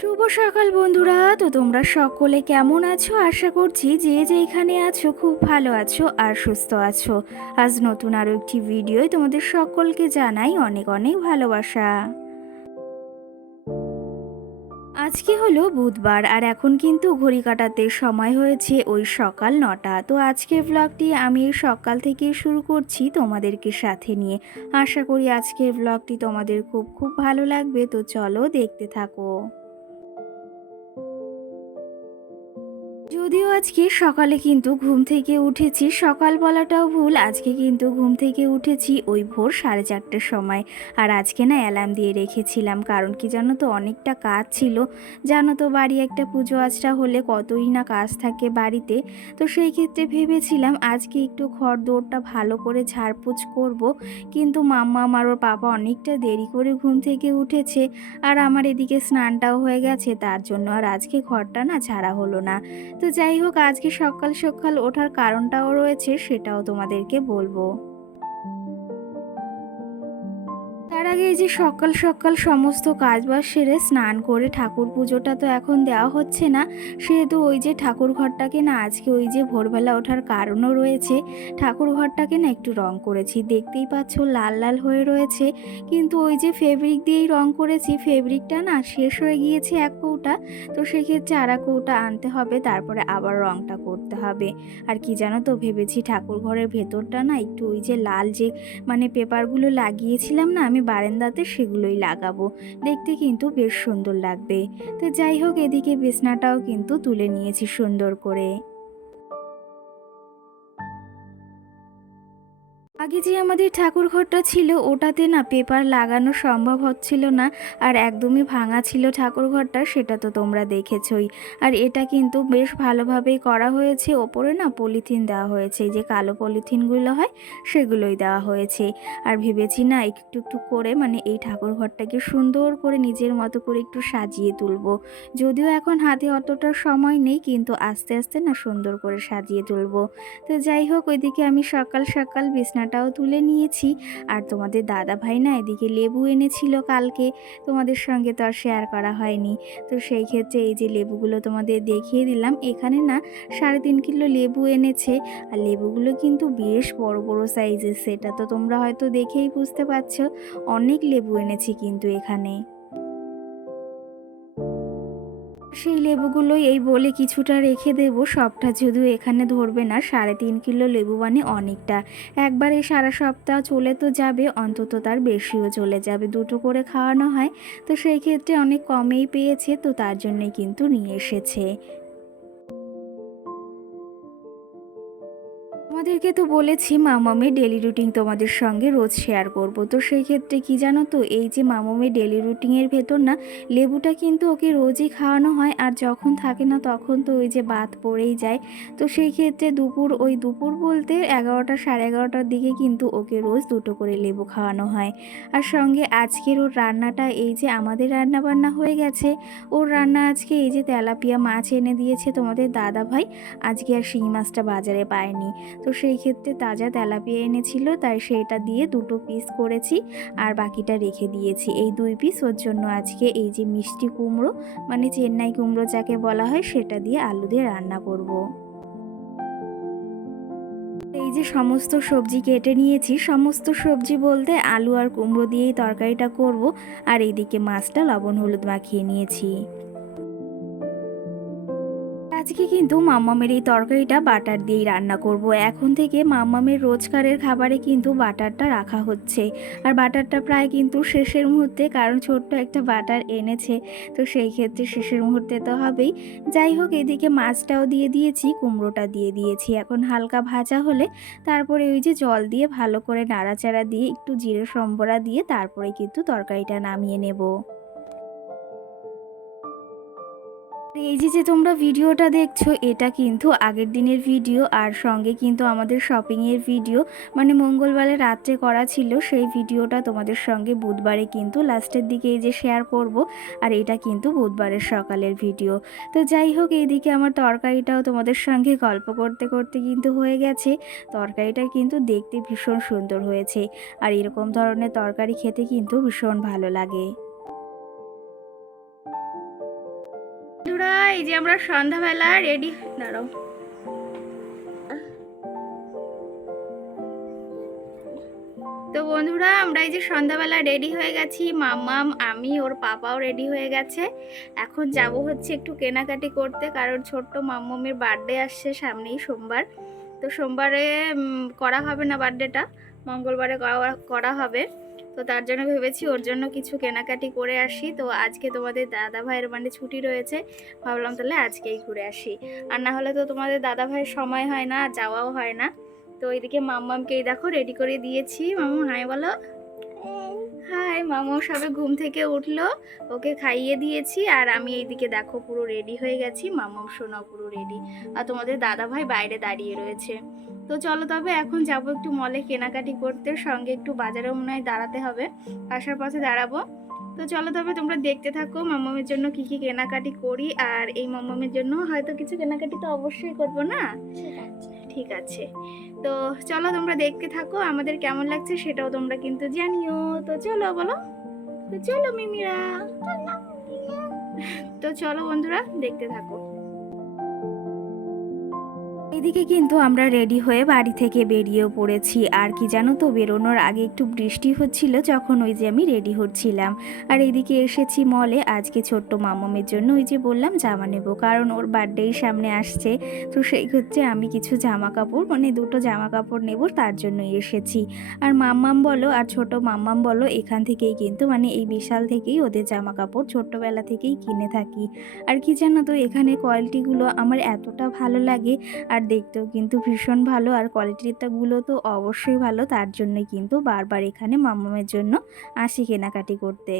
শুভ সকাল বন্ধুরা। তো তোমরা সকলে কেমন আছো? আশা করছি যে যেখানে আছো খুব ভালো আছো আর সুস্থ আছো। আজ নতুন আরও একটি ভিডিওয় তোমাদের সকলকে জানাই অনেক অনেক ভালোবাসা। আজকে হলো বুধবার আর এখন কিন্তু ঘড়ি কাটাতে সময় হয়েছে ওই সকাল 9টা। তো আজকের ব্লগটি আমি সকাল থেকে শুরু করছি তোমাদেরকে সাথে নিয়ে। আশা করি আজকের ব্লগটি তোমাদের খুব খুব ভালো লাগবে। তো চলো দেখতে থাকো। যদিও আজকে সকালে কিন্তু ঘুম থেকে উঠেছি, সকাল বলাটাও ভুল, আজকে কিন্তু ঘুম থেকে উঠেছি ওই ভোর 4:30টার সময়। আর আজকে না অ্যালার্ম দিয়ে রেখেছিলাম, কারণ কি জানো তো, অনেকটা কাজ ছিল। জানো তো বাড়ি একটা পুজো আচরা হলে কতই না কাজ থাকে বাড়িতে। তো সেই ক্ষেত্রে ভেবেছিলাম আজকে একটু ঘর দৌড়টা ভালো করে ঝাড়পোছ করব। কিন্তু মাম্মা আর ওর পাপা অনেকটা দেরি করে ঘুম থেকে উঠেছে, আর আমার এদিকে স্নানটাও হয়ে গেছে, তার জন্য আর আজকে ঘরটা না ঝাড়া হলো না। তো যাই হোক, আজকে সকাল সকাল ওঠার কারণটাও রয়েছে, সেটাও তোমাদেরকে বলবো। তার আগে এই যে সকাল সকাল সমস্ত কাজবাজ সেরে স্নান করে ঠাকুর পুজোটা তো এখন দেওয়া হচ্ছে না, সেহেতু ওই যে ঠাকুর ঘরটাকে না আজকে ওই যে ভোরবেলা ওঠার কারণও রয়েছে, ঠাকুর ঘরটাকে না একটু রং করেছি। দেখতেই পাচ্ছ লাল লাল হয়ে রয়েছে, কিন্তু ওই যে ফেব্রিক দিয়েই রং করেছি, ফেব্রিকটা না শেষ হয়ে গিয়েছে এক কৌটা। তো সেক্ষেত্রে আর এক কৌটা আনতে হবে, তারপরে আবার রংটা করতে হবে। আর কি জানো তো, ভেবেছি ঠাকুর ঘরের ভেতরটা না একটু ওই যে লাল যে পেপারগুলো লাগিয়েছিলাম না আমি বারান্দাতে, সেগুলোই লাগাবো। দেখতে কিন্তু বেশ সুন্দর লাগবে। তো যাই হোক, এদিকে বিছনাটাও কিন্তু তুলে নিয়েছি সুন্দর করে। আগে যে আমাদের ঠাকুর ঘরটা ছিল ওটাতে না পেপার লাগানো সম্ভব হচ্ছিল না, আর একদমই ভাঙা ছিল ঠাকুর ঘরটা, সেটা তো তোমরা দেখেছই। আর এটা কিন্তু বেশ ভালোভাবেই করা হয়েছে, ওপরে না পলিথিন দেওয়া হয়েছে, যে কালো পলিথিনগুলো হয় সেগুলোই দেওয়া হয়েছে। আর ভেবেছি না একটু একটু করে এই ঠাকুর ঘরটাকে সুন্দর করে নিজের মতো করে একটু সাজিয়ে তুলবো। যদিও এখন হাতে অতটা সময় নেই, কিন্তু আস্তে আস্তে না সুন্দর করে সাজিয়ে তুলবো। তো যাই হোক, ওইদিকে আমি সকাল সকাল বিছনাটাও তুলে নিয়েছি। আর তোমাদের দাদা ভাই না এদিকে লেবু এনেছিল কালকে, তোমাদের সঙ্গে তো আর শেয়ার করা হয়নি। তো সেই ক্ষেত্রে এই যে লেবুগুলো তোমাদের দেখিয়ে দিলাম। এখানে না 3.5 কিলো লেবু এনেছে, আর লেবুগুলো কিন্তু বেশ বড় বড় সাইজের, সেটা তো তোমরা হয়তো দেখেই বুঝতে পারছো। অনেক লেবু এনেছি কিন্তু এখানে। সেই লেবুগুলোই এই বলে কিছুটা রেখে দেব, সবটা যদিও এখানে ধরবে না, 3.5 কিলো লেবু মানে অনেকটা। একবারে সারা সপ্তাহ চলে তো যাবে, অন্তত তার বেশিও চলে যাবে, দুটো করে খাওয়ানো হয়। তো সেই ক্ষেত্রে অনেক কমেই পেয়েছে, তো তার জন্যই কিন্তু নিয়ে এসেছে। তোমাদেরকে তো বলেছি মামামের ডেলি রুটিন তোমাদের সঙ্গে রোজ শেয়ার করব। তো সেই ক্ষেত্রে কি জানো তো, এই যে মামামের ডেলি রুটিনের ভেতর না লেবুটা কিন্তু ওকে রোজই খাওয়ানো হয়, আর যখন থাকে না তখন তো ওই যে বাদ পড়েই যায়। তো সেই ক্ষেত্রে দুপুর বলতে 11টা 11:30টার দিকে কিন্তু ওকে রোজ দুটো করে লেবু খাওয়ানো হয়। আর সঙ্গে আজকের ওর রান্নাটা, এই যে আমাদের রান্না বান্না হয়ে গেছে, ওর রান্না আজকে এই যে তেলাপিয়া মাছ এনে দিয়েছে তোমাদের দাদা ভাই। আজকে আর শিঙি মাছটা বাজারে পায়নি, তো সেই ক্ষেত্রে তাজা তেলাপিয়া এনেছিল, তাই সেটা দিয়ে দুটো পিস করেছি, আর বাকিটা রেখে দিয়েছি। এই 2 পিস ওর জন্য আজকে এই যে মিষ্টি কুমড়ো, চেন্নাই কুমড়ো যাকে বলা হয়, সেটা দিয়ে আলু দিয়ে রান্না করব। এই যে সমস্ত সবজি কেটে নিয়েছি, সমস্ত সবজি বলতে আলু আর কুমড়ো দিয়েই তরকারিটা করব। আর এইদিকে মাছটা লবণ হলুদ মাখিয়ে নিয়েছি। আজকে কিন্তু মাম্মামের এই তরকারিটা বাটার দিয়েই রান্না করব। এখন থেকে মাম্মামের রোজকারের খাবারে কিন্তু বাটারটা রাখা হচ্ছে। আর বাটারটা প্রায় কিন্তু শেষের মুহূর্তে, কারণ ছোট্ট একটা বাটার এনেছে, তো সেই ক্ষেত্রে শেষের মুহূর্তে তো হবেই। যাই হোক, এদিকে মাছটাও দিয়ে দিয়েছি, কুমড়োটা দিয়ে দিয়েছি। এখন হালকা ভাজা হলে তারপরে ওই যে জল দিয়ে ভালো করে নাড়াচাড়া দিয়ে একটু জিরে সম্বরা দিয়ে তারপরে কিন্তু তরকারিটা নামিয়ে নেব। এই যে তোমরা ভিডিওটা দেখছো, এটা কিন্তু আগের দিনের ভিডিও, আর সঙ্গে কিন্তু আমাদের শপিংয়ের ভিডিও, মঙ্গলবারে রাত্রে করা ছিল। সেই ভিডিওটা তোমাদের সঙ্গে বুধবারে কিন্তু লাস্টের দিকে এই যে শেয়ার করব। আর এটা কিন্তু বুধবারের সকালের ভিডিও। তো যাই হোক, এইদিকে আমার তরকারিটাও তোমাদের সঙ্গে গল্প করতে করতে কিন্তু হয়ে গেছে। তরকারিটা কিন্তু দেখতে ভীষণ সুন্দর হয়েছে, আর এরকম ধরনের তরকারি খেতে কিন্তু ভীষণ ভালো লাগে। এই যে আমরা সন্ধ্যাবেলা রেডি, দাঁড়াও। তো বন্ধুরা আমরা এই যে সন্ধ্যাবেলা রেডি হয়ে গেছি, মাম্মাম, আমি, ওর পাপাও রেডি হয়ে গেছে। এখন যাব হচ্ছে একটু কেনাকাটি করতে, কারণ ছোট্ট মাম্মামের বার্থডে আসছে সামনেই সোমবার। তো সোমবারে করা হবে না বার্থডেটা, মঙ্গলবারে করা হবে। তো তার জন্য ভেবেছি ওর জন্য কিছু কেনাকাটি করে আসি। তো আজকে তোমাদের দাদা ভাইয়ের মানে ছুটি রয়েছে, ভাবলাম তাহলে আজকেই ঘুরে আসি। আর না হলে তো তোমাদের দাদা ভাইয়ের সময় হয় না, যাওয়াও হয় না। তো এইদিকে মাম্মামকেই দেখো রেডি করে দিয়েছি। মাম্মু হাই বলো। হাই। মাম্মু সবে ঘুম থেকে উঠলো, ওকে খাইয়ে দিয়েছি। আর আমি এইদিকে দেখো পুরো রেডি হয়ে গেছি, মাম্মাম সোনাও পুরো রেডি। আর তোমাদের দাদা ভাই বাইরে দাঁড়িয়ে রয়েছে। তো চলো তবে এখন যাবো একটু মলে কেনাকাটি করতে, সঙ্গে একটু বাজারেও মনে হয় দাঁড়াতে হবে, আসার পথে দাঁড়াবো। তো চলো তবে তোমরা দেখতে থাকো মাম্মামের জন্য কি কি কেনাকাটি করি। আর এই মাম্মামের জন্য হয়তো কিছু কেনাকাটি তো অবশ্যই করবো না? ঠিক আছে, তো চলো তোমরা দেখতে থাকো, আমাদের কেমন লাগছে সেটাও তোমরা কিন্তু জানিও। তো চলো বলো, তো চলো মিমিরা, তো চলো বন্ধুরা দেখতে থাকো। এদিকে কিন্তু আমরা রেডি হয়ে বাড়ি থেকে বেরিয়েও পড়েছি। আর কি জানো তো, বেরোনোর আগে একটু বৃষ্টি হচ্ছিল যখন ওই যে আমি রেডি হচ্ছিলাম। আর এদিকে এসেছি মলে আজকে ছোট্ট মাম্মামের জন্য, ওই যে বললাম জামা নেব, কারণ ওর বার্থডেই সামনে আসছে। তো সেই হচ্ছে আমি কিছু জামা কাপড় মানে দুটো জামা কাপড় নেব, তার জন্যই এসেছি। আর মাম্মাম বলো আর ছোট মাম্মাম বলো এখান থেকেই কিন্তু মানে এই বিশাল থেকেই ওদের জামা কাপড় ছোট্টবেলা থেকেই কিনে থাকি। আর কি জানো তো, এখানে কোয়ালিটিগুলো আমার এতটা ভালো লাগে, আর দেখতেও কিন্তু ভীষণ ভালো, আর কোয়ালিটিটাগুলো তো অবশ্যই ভালো। তার জন্যই কিন্তু বারবার এখানে মাম্মামের জন্য আসি কেনাকাটি করতে।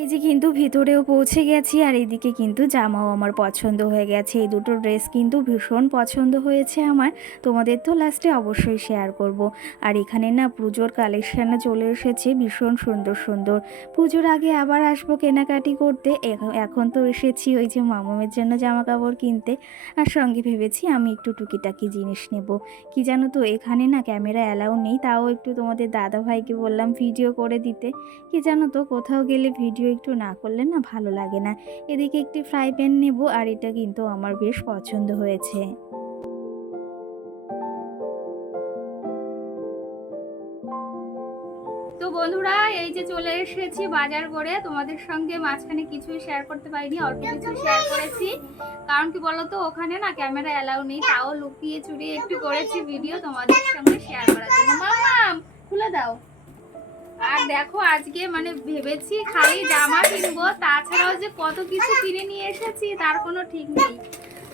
এই যে কিন্তু ভিতরেও পৌঁছে গেছি, আর এদিকে কিন্তু জামাও আমার পছন্দ হয়ে গেছে। এই দুটো ড্রেস কিন্তু ভীষণ পছন্দ হয়েছে আমার, তোমাদের তো লাস্টে অবশ্যই শেয়ার করব। আর এখানে না পুজোর কালেকশানে চলে এসেছে ভীষণ সুন্দর সুন্দর। পুজোর আগে আবার আসবো কেনাকাটি করতে, এখন তো এসেছি ওই যে মামামের জন্য জামা কাপড় কিনতে। আর সঙ্গে ভেবেছি আমি একটু টুকিটাকি জিনিস নেব। কি জানো তো, এখানে না ক্যামেরা অ্যালাউ নেই, তাও একটু তোমাদের দাদা ভাইকে বললাম ভিডিও করে দিতে। কি জানো তো, কোথাও গেলে ভিডিও একটু না করলে না ভালো লাগে না। এদিকে একটি ফ্রাই প্যান নেব, আর এটা কিন্তু আমার বেশ পছন্দ হয়েছে। তো বন্ধুরা এই যে চলে এসেছি বাজার করে, তোমাদের সঙ্গে মাঝখানে কিছুই শেয়ার করতে পারিনি, অল্প কিছু শেয়ার করেছি। কারণ কি বলতো, ওখানে না ক্যামেরা অ্যালাউ নেই, তাও লুকিয়ে চুরিয়ে একটু করেছি ভিডিও তোমাদের সঙ্গে শেয়ার করার জন্য। মাম্মাম খুলে দাও। আর দেখো আজকে মানে ভেবেছি খালি জামা কিনবো, তাছাড়াও যে কত কিছু কিনে নিয়ে এসেছি তার কোনো ঠিক নেই।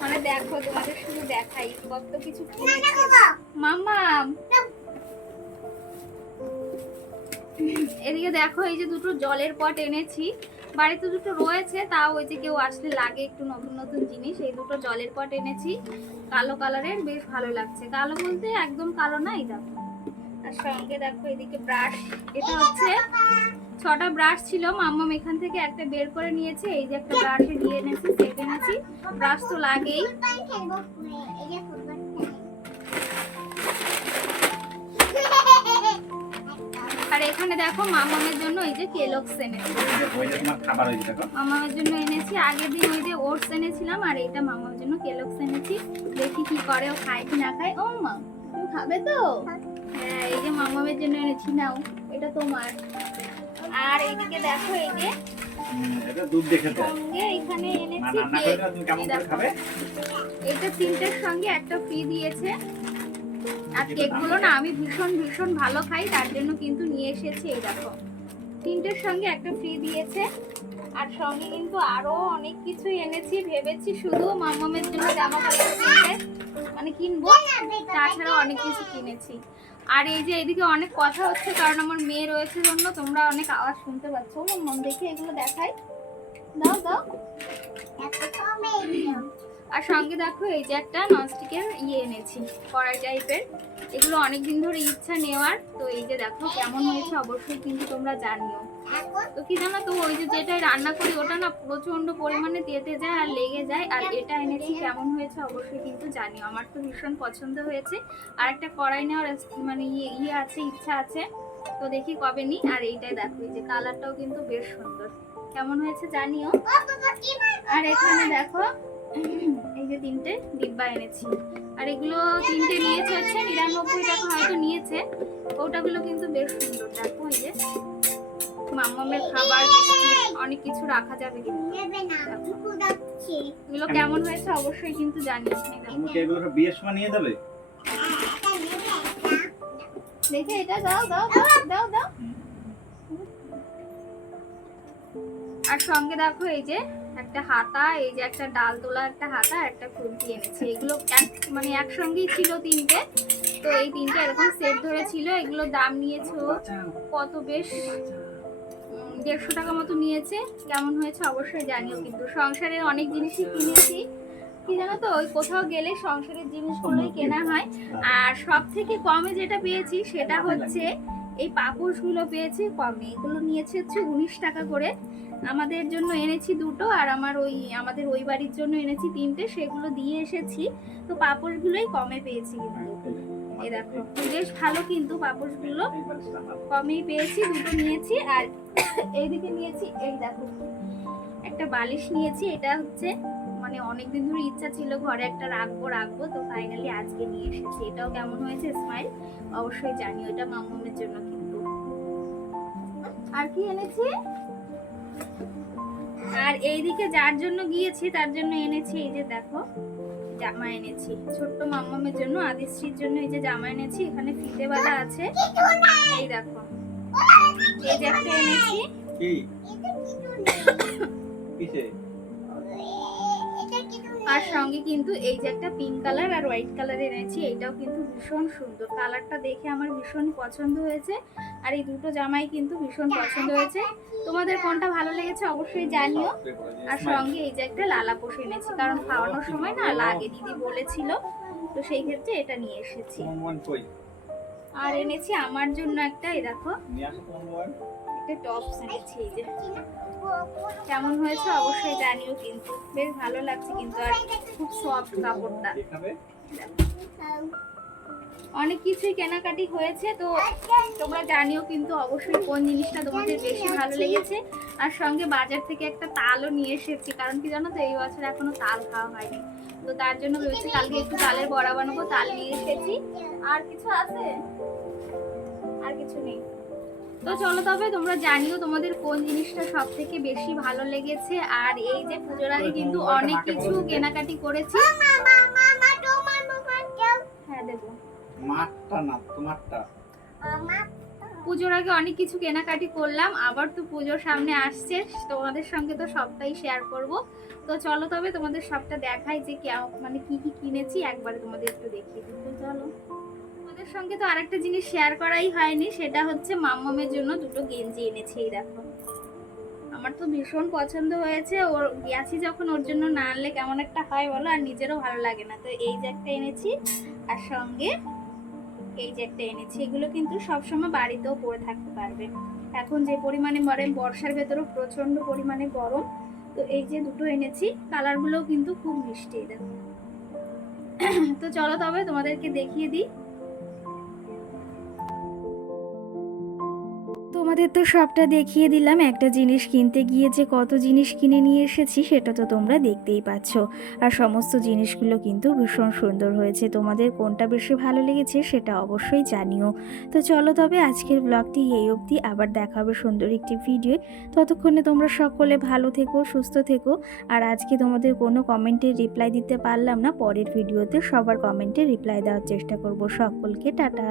মানে দেখো তোমাদের শুধু দেখাই কত কিছু কিনেছি। মাম্মাম এদিকে দেখো, এই যে দুটো জলের পট এনেছি, বাড়িতে দুটো রয়েছে, তাও ওই যে কেউ আসলে লাগে একটু নতুন নতুন জিনিস। এই দুটো জলের পট এনেছি, কালো কালারের, বেশ ভালো লাগছে। কালো বলতে একদম কালো না, এই দেখো। আর সঙ্গে দেখো এদিকে ব্রাশ, এটা হচ্ছে 6টা ব্রাশ ছিল, মাম্মাম এখান থেকে একটা বের করে নিয়েছে। এই যে একটা ব্রাশে দিয়ে এনেছি, সেট এনেছি, ব্রাশ তো লাগেই। আর এখানে দেখো মাম্মামের জন্য এই যে কেলগস এনেছি, মাম্মামের জন্য এনেছি। আগের দিন ওই যে ওটস এনেছিলাম, আর এটা মাম্মামের জন্য কেলগস এনেছি। দেখি কি করে, ও খায় কি না খায়। ও মা, তুমি খাবে তো? হ্যাঁ, এই যে মাম্মামের জন্য এনেছি, নাও এটা তোমার। আর এইদিকে দেখো এই যে এটা দুধ দেখে দাও, সঙ্গে এখানে এনেছি কেক। তুমি কেমন করে খাবে? এটা তিনটের সঙ্গে একটা ফ্রি দিয়েছে। আর কেকগুলো না আমি ভীষণ ভীষণ ভালো খাই, তার জন্য কিন্তু নিয়ে এসেছি। এই দেখো তিনটের সঙ্গে একটা ফ্রি দিয়েছে। আর সঙ্গে কিন্তু আরো অনেক কিছু এনেছি, ভেবেছি শুধু মাম্মামের জন্য জামা কাপড় কিনতে মানে কিনবো, তাছাড়া অনেক কিছু কিনেছি। আর এই যে এদিকে অনেক কথা হচ্ছে, কারণ আমার মেয়ে রয়েছে জন্য তোমরা অনেক আওয়াজ শুনতে পাচ্ছ। মন দেখে এগুলো দেখাই, দাও দাও। আর সঙ্গে দেখো এই যে একটা ননস্টিকের এনেছি, কড়াই টাইপের। এগুলো অনেকদিন ধরে ইচ্ছা নেওয়ার। তো এই যে দেখো কেমন হয়েছে অবশ্যই কিন্তু তোমরা জানিও। তো কি জানো তো, ওই যে যেটাই রান্না করি ওটা না প্রচন্ড পরিমাণে তেতে যায় আর লেগে যায়। আর এটা এনেছি, কেমন হয়েছে অবশ্যই কিন্তু জানিও। আমার তো ভীষণ পছন্দ হয়েছে। আর একটা কড়াই নেওয়ার মানে ইয়ে আছে, ইচ্ছা আছে, তো দেখি কবে নি। আর এইটাই দেখো, এই যে কালারটাও কিন্তু বেশ সুন্দর। কেমন হয়েছে জানিও। আর এখানে দেখো এই যে 3টে ডিব্বা এনেছি, আর এগুলো 3টে নিয়েছে হচ্ছে 99 টাকা হয়তো নিয়েছে। ওটাগুলো কিন্তু বেশ সুন্দর, দেখো এই যে মাম্মামের খাবার অনেক কিছু রাখা যাবে কিন্তু। এগুলো কেমন হয়েছে অবশ্যই কিন্তু জানিও। বিয়ের সময় নিয়ে যাবে, দেখে এটা দাও দাও দাও দাও দাও। আর সঙ্গে দেখো এই যে একটা হাতা, এই যে একটা ডাল তোলা একটা হাতা, একটা খুন্তি এনেছি। এগুলো মানে একসঙ্গেই ছিল 3টে, তো এই 3টে এরকম সেট ধরে ছিল। এগুলো দাম নিয়েছে কত, বেশ 150 টাকা মতো নিয়েছে। কেমন হয়েছে অবশ্যই জানিও কিন্তু। সংসারের অনেক জিনিসই কিনেছি, কি জানো তো, ওই কোথাও গেলে সংসারের জিনিসগুলোই কেনা হয়। আর সব থেকে কমে যেটা পেয়েছি সেটা হচ্ছে এই পাপোশগুলো পেয়েছি কমে। এগুলো নিয়েছে হচ্ছে 19 টাকা করে। আমাদের জন্য এনেছি 2টো, আর আমাদের ওই বাড়ির জন্য এনেছি 3টে, সেগুলো দিয়ে এসেছি। তো পাপোশগুলোই কমে পেয়েছি কিন্তু। এই দেখো বেশ ভালো কিন্তু, পাপোশগুলো কমেই পেয়েছি, 2টো নিয়েছি। আর এইদিকে নিয়েছি এই দেখো একটা বালিশ নিয়েছি। এটা হচ্ছে মানে অনেকদিন ধরে ইচ্ছা ছিল ঘরে একটা রাখবো, তো ফাইনালি আজকে নিয়ে এসেছি। এটাও কেমন হয়েছে স্মাইল অবশ্যই জানিও। এটা মাম্মামের জন্য কিন্তু। আর কি এনেছি, আর এইদিকে যার জন্য গিয়েছি তার জন্য এনেছি এই যে দেখো জামা এনেছি, ছোট্ট মাম্মামের জন্য, আদিশ্রীর জন্য এই যে জামা এনেছি। এখানে ফিতে বাঁধা আছে, এই দেখো এই যে একটা এনেছি। আর সঙ্গে কিন্তু এই যে একটা পিঙ্ক কালার আর হোয়াইট কালার এনেছি। এইটাও কিন্তু ভীষণ সুন্দর, কালারটা দেখে আমার ভীষণ পছন্দ হয়েছে। আর এই 2টো জামাই কিন্তু ভীষণ পছন্দ হয়েছে। তোমাদের কোনটা ভালো লেগেছে অবশ্যই জানিও। আর সঙ্গে এই যে একটা লালা পোষ এনেছি, কারণ খাওয়ানোর সময় না লাগে, দিদি বলেছিল, তো সেই ক্ষেত্রে এটা নিয়ে এসেছি। আর এনেছি আমার জন্য একটা, এই দেখো একটা টপস এনেছি। এই যে কেমন হয়েছে অবশ্যই জানিও কিন্তু, বেশ ভালো লাগছে কিন্তু। আর খুব সফট কাপড়টা। অনেক কিছুই কেনাকাটি হয়েছে, তো তোমরা জানিও কিন্তু অবশ্যই কোন জিনিসটা তোমাদের বেশি ভালো লেগেছে। আর সঙ্গে বাজার থেকে একটা তালও নিয়ে এসেছি, কারণ কি জানো তো এই বছর এখনো তাল খাওয়া হয়নি, তো তার জন্য ভেবেছি কালকে একটু তালের বড়া বানাবো। তাল নিয়ে এসেছি। আর কিছু আছে? আর কিছু নেই। তো চলো তবে তোমরা জানিও তোমাদের কোন জিনিসটা সব থেকে বেশি ভালো লেগেছে। আর এই যে পুজোর আগে কিন্তু অনেক কিছু কেনাকাটি করেছি। হ্যাঁ দেবো, পুজোর আগে অনেক কিছু কেনাকাটি করলাম, আবার তো পুজোর সামনে আসছে, তোমাদের সঙ্গে তো সবটাই শেয়ার করব। তো চলো তবে তোমাদের সবটা দেখাই যে মানে কি কি কিনেছি, একবারে তোমাদের একটু দেখিয়ে দিই। তো চলো, তোমাদের সঙ্গে তো আরেকটা জিনিস শেয়ার করাই হয়নি, সেটা হচ্ছে মাম্মামের জন্য 2টো গেঞ্জি এনেছি। এই দেখো আমার তো ভীষণ পছন্দ হয়েছে। ওর গেছি যখন, ওর জন্য না আনলে কেমন একটা হয় বলো, আর নিজেরও ভালো লাগে না। তো এই যে একটা এনেছি, আর সঙ্গে এই যে একটা এনেছি। এগুলো কিন্তু সবসময় বাড়িতেও পরে থাকতে পারবে। এখন যে পরিমাণে বর্ষার ভেতরেও প্রচন্ড পরিমাণে গরম, তো এই যে 2টো এনেছি। কালারগুলোও কিন্তু খুব মিষ্টি, দেখো। তো চলো তবে তোমাদেরকে দেখিয়ে দিই। তোমাদের তো সবটা দেখিয়ে দিলাম। একটা জিনিস কিনতে গিয়ে যে কত জিনিস কিনে নিয়ে এসেছি সেটা তো তোমরা দেখতেই পাচ্ছ। আর সমস্ত জিনিসগুলো কিন্তু ভীষণ সুন্দর হয়েছে। তোমাদের কোনটা বেশি ভালো লেগেছে সেটা অবশ্যই জানিও। তো চলো তবে আজকের ব্লগটি এই অবধি, আবার দেখা হবে সুন্দর একটি ভিডিও। ততক্ষণে তোমরা সকলে ভালো থেকো, সুস্থ থেকো। আর আজকে তোমাদের কোনো কমেন্টের রিপ্লাই দিতে পারলাম না, পরের ভিডিওতে সবার কমেন্টে রিপ্লাই দেওয়ার চেষ্টা করব। সকলকে টাটা।